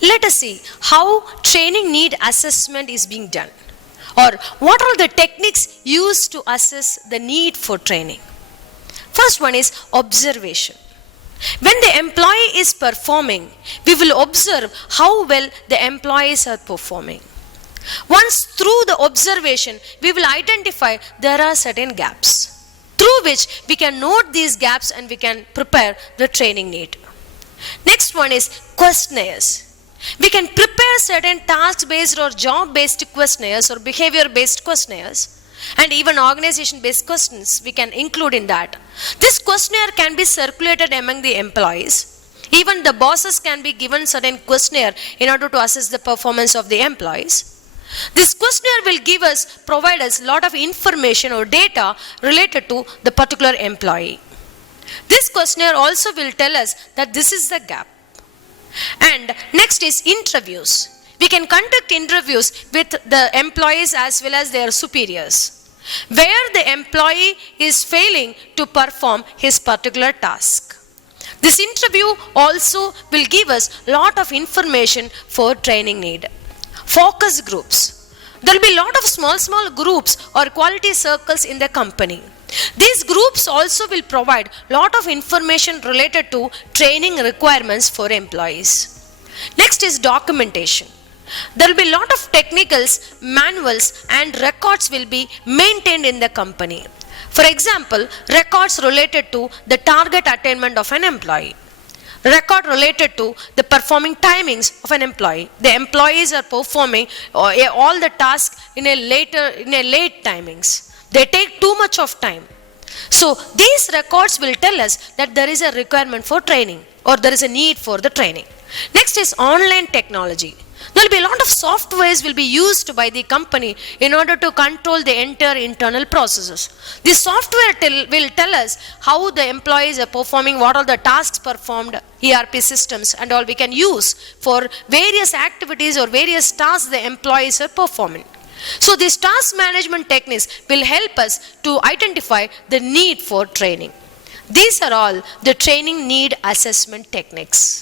Let us see how training need assessment is being done, or what are the techniques used to assess the need for training. First one is observation. When the employee is performing, we will observe how well the employees are performing. Once through the observation, we will identify there are certain gaps, through which we can note these gaps and we can prepare the training need. Next one is questionnaires. We can prepare certain task-based or job-based questionnaires or behavior-based questionnaires, and even organization-based questions we can include in that. This questionnaire can be circulated among the employees. Even the bosses can be given certain questionnaire in order to assess the performance of the employees. This questionnaire will provide us a lot of information or data related to the particular employee. This questionnaire also will tell us that this is the gap. And next is interviews. We can conduct interviews with the employees as well as their superiors, where the employee is failing to perform his particular task. This interview also will give us a lot of information for training need. Focus groups. There will be a lot of small groups or quality circles in the company. These groups also will provide a lot of information related to training requirements for employees. Next is documentation. There will be a lot of technicals, manuals and records will be maintained in the company. For example, records related to the target attainment of an employee. Record related to the performing timings of an employee. The employees are performing all the tasks in a late timings. They take too much of time. So these records will tell us that there is a requirement for training or there is a need for the training. Next is online technology. There will be a lot of softwares will be used by the company in order to control the entire internal processes. This software will tell us how the employees are performing, what are the tasks performed, ERP systems and all we can use for various activities or various tasks the employees are performing. So these task management techniques will help us to identify the need for training. These are all the training need assessment techniques.